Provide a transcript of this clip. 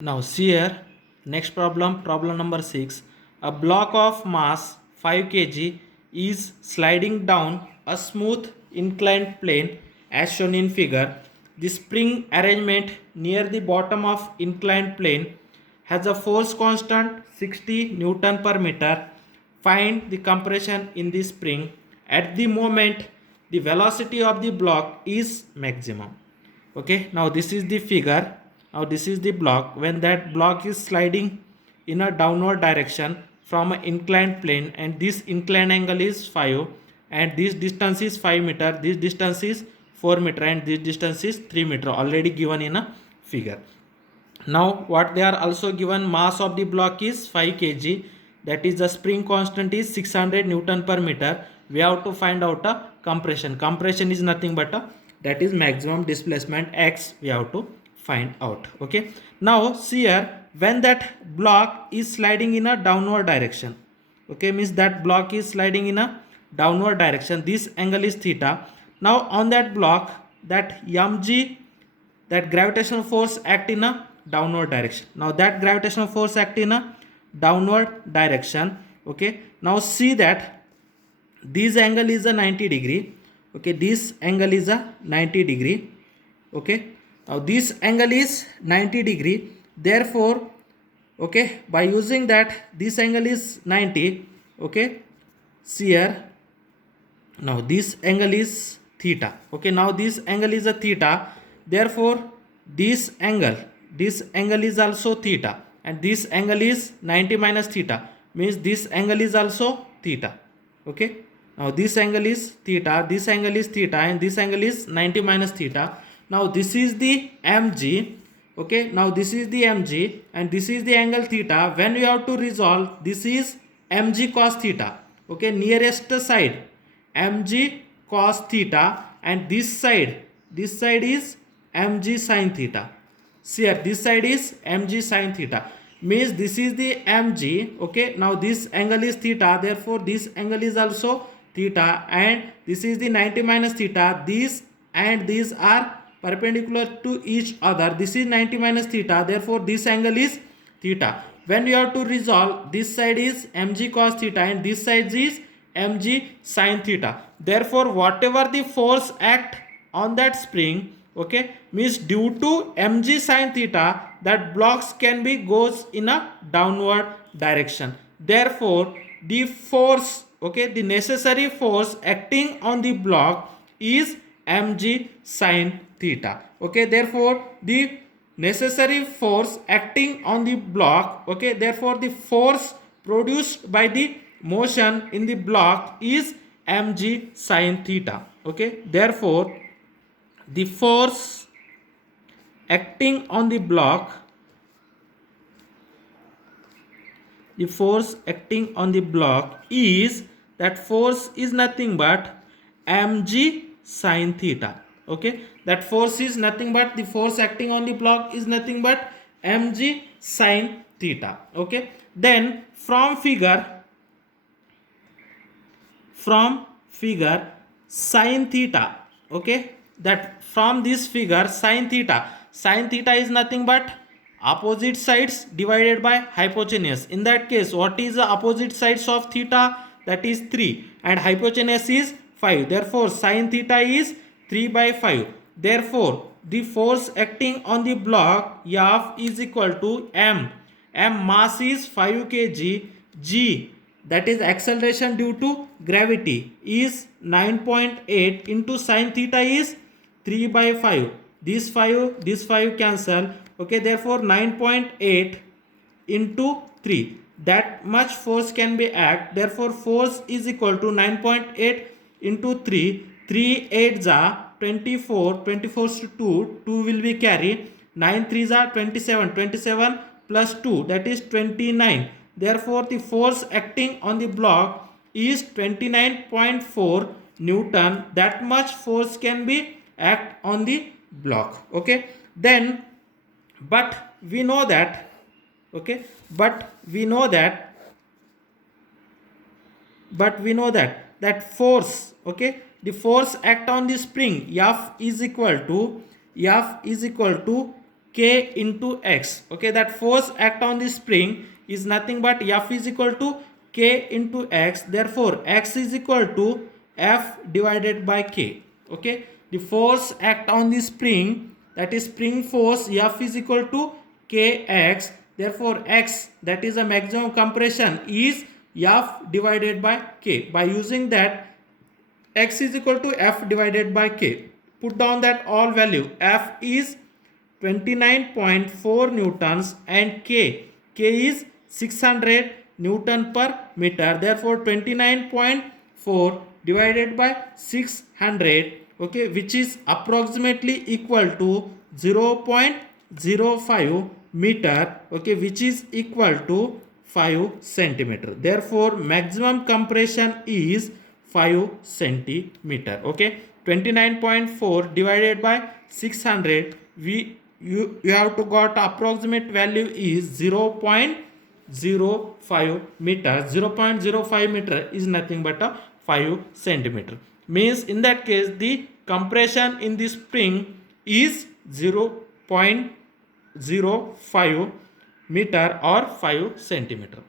Now see here, next problem number 6. A block of mass 5 kg is sliding down a smooth inclined plane as shown in figure. The spring arrangement near the bottom of inclined plane has a force constant 60 Newton per meter. Find the compression in the spring at the moment the velocity of the block is maximum. Okay, now this is the figure. Now this is the block. When that block is sliding in a downward direction from an inclined plane, and this inclined angle is 5, and this distance is 5 meter, this distance is 4 meter, and this distance is 3 meter, already given in a figure. Now what they are also given, mass of the block is 5 kg, that is the spring constant is 600 Newton per meter. We have to find out a compression is nothing but that is maximum displacement x, we have to find out. Okay, now see here, when that block is sliding in a downward direction, okay, means that block is sliding in a downward direction, this angle is theta. Now on that block, that mg, that gravitational force act in a downward direction. Now that gravitational force act in a downward direction. Okay, now see that this angle is a 90 degree. Okay, this angle is a 90 degree. Okay, now this angle is 90 degree, therefore, okay, by using that this angle is 90. Okay, see here, now this angle is theta. Okay, now this angle is a theta, therefore this angle is also theta, and this angle is 90 minus theta, means this angle is also theta. Okay, now this angle is theta, this angle is theta, and this angle is 90 minus theta. Now this is the mg. Okay, now this is the mg and this is the angle theta. When we have to resolve, this is mg cos theta. Okay, nearest side mg cos theta, and this side is mg sin theta. See here, this side is mg sin theta, means this is the mg. Okay, now this angle is theta, therefore this angle is also theta, and this is the 90 minus theta. This and these are perpendicular to each other. This is 90 minus theta, therefore this angle is theta. When you have to resolve, this side is mg cos theta and this side is mg sin theta. Therefore whatever the force act on that spring, okay, means due to mg sin theta, that blocks can be goes in a downward direction. Therefore the force, okay, the necessary force acting on the block is mg sin theta. Okay, therefore the necessary force acting on the block, okay, therefore the force produced by the motion in the block is mg sin theta. Okay, therefore the force acting on the block, the force acting on the block is, that force is nothing but mg sin theta. Okay, that force is nothing but, the force acting on the block is nothing but mg sin theta. Okay, then from figure sin theta, okay, that from this figure sin theta is nothing but opposite sides divided by hypotenuse. In that case, what is the opposite sides of theta? That is 3, and hypotenuse is 5, therefore sin theta is 3 by 5. Therefore the force acting on the block F is equal to m mass is 5 kg, g, that is acceleration due to gravity, is 9.8 into sin theta is 3 by 5. This 5 cancel. Okay, therefore 9.8 into 3, that much force can be act. Therefore force is equal to 9.8 into 3, 3 8s are 24, 24 to 2 will be carry, 9 3s are 27, 27 plus 2, that is 29. Therefore the force acting on the block is 29.4 Newton. That much force can be act on the block. Okay, then but we know that, okay, but we know that that force, okay, the force act on the spring F is equal to K into X. Okay, that force act on the spring is nothing but F is equal to K into X. Therefore, X is equal to F divided by K. Okay, the force act on the spring, that is spring force, F is equal to Kx. Therefore, X, that is a maximum compression, is F divided by K. By using that, X is equal to F divided by K. Put down that all value. F is 29.4 newtons and K is 600 Newton per meter. Therefore, 29.4 divided by 600, okay, which is approximately equal to 0.05 meter, okay, which is equal to 5 centimeter. Therefore, maximum compression is 5 centimeter. Okay, 29.4 divided by 600, you have to got approximate value is 0.05 meter. 0.05 meter is nothing but a 5 centimeter. Means in that case the compression in the spring is 0.05 meter or 5 centimeter.